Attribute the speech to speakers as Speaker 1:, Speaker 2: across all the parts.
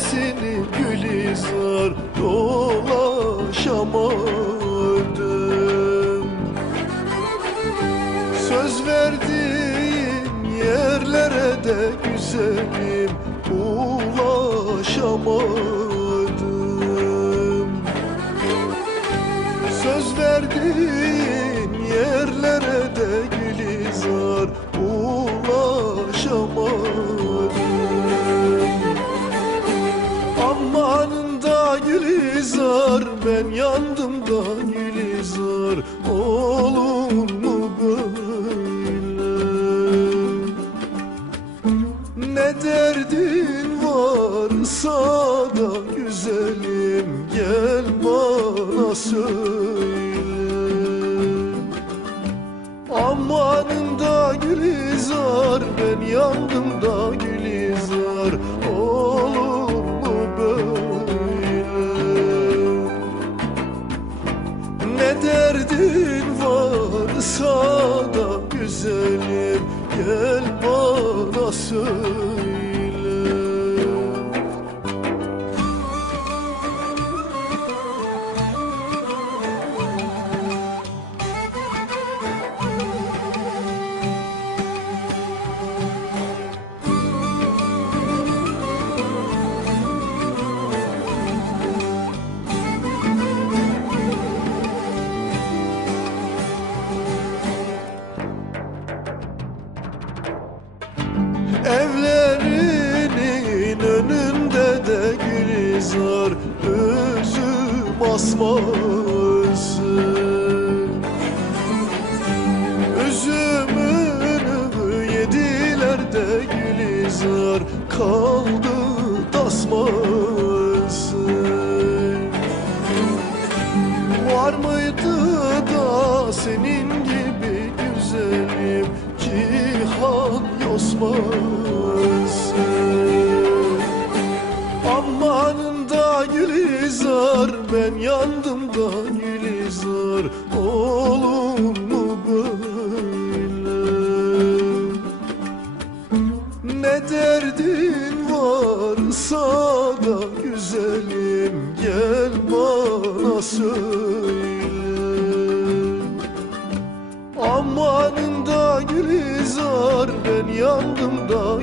Speaker 1: bahçesini gülizar dolaşamadım Söz verdiğim yerlere de güzelim ulaşamadım Söz verdiğin yerlere de gülizar ulaşamadım gülizar ben yandım da gülizar olur mu böyle? Ne derdin varsa da güzelim gel bana söyle Ne derdin varsa da güzelim gel bana söyle Üzüm asmasın Üzümünü yediler de gülizar Kaldı tasmasın. Var mıydı da senin gibi güzelim Cihan yosmasın derdin varsa da güzelim gel bana söyle. Amanında gülizar ben yandım da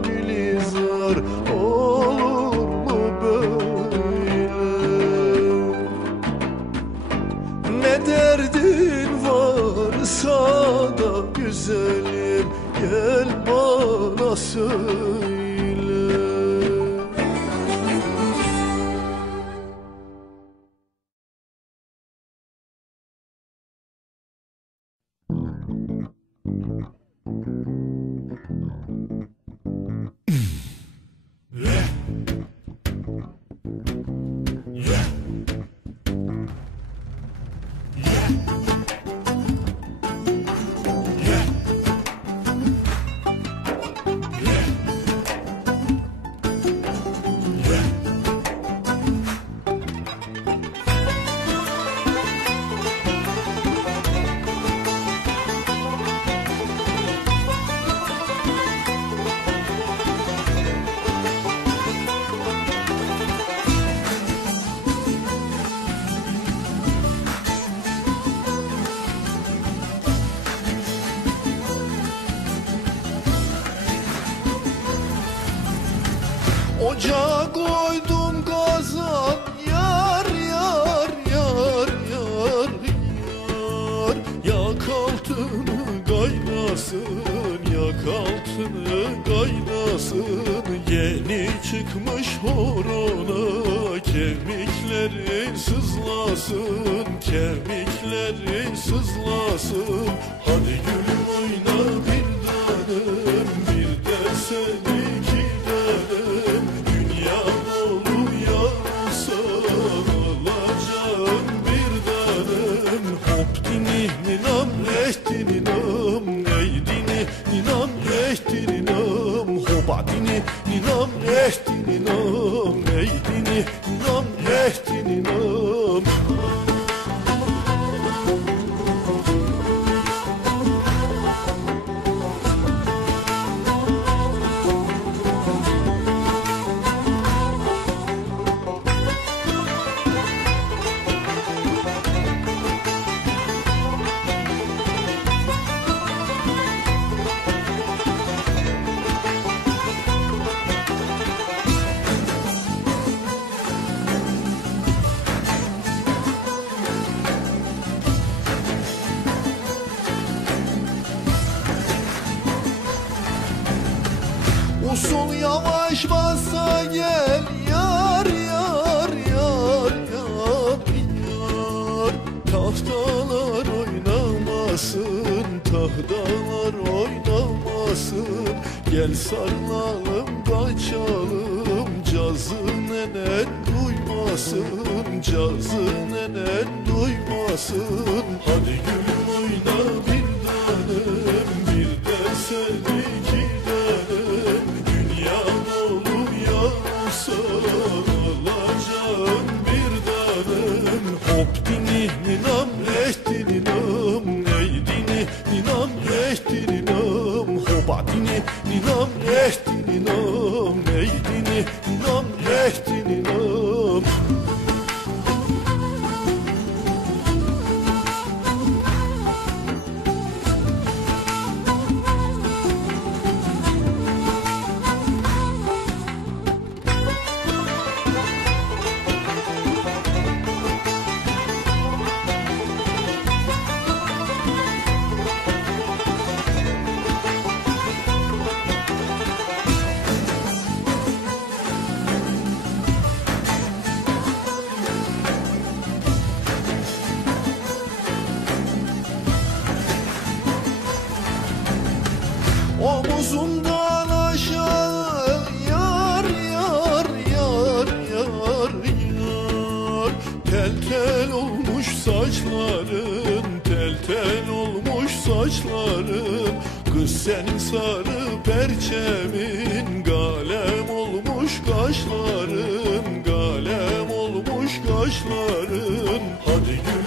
Speaker 1: Kemiklerin sızlasın. Hadi gülüm oyna bir tanem bir de seni giderim Dünya dolu yarısa alacağım bir tanem. Hop dini ninam eh dininam ey dini ninam eh dininam Hopa dini ninam eh dininam ey dini ninam eh dininam Usul yavaş bassa gel yar yar yar yar yar. Tahtalar oynamasın tahtalar oynamasın. Gel sarılalım kaçalım cazı nenen duymasın Cazı nenen duymasın. Hadi gülüm oyna bir tanem bir de sen Tel tel olmuş saçların tel tel olmuş saçların. Kız senin sarı perçemin galem olmuş kaşların Galem olmuş kaşların. Hadi gülüm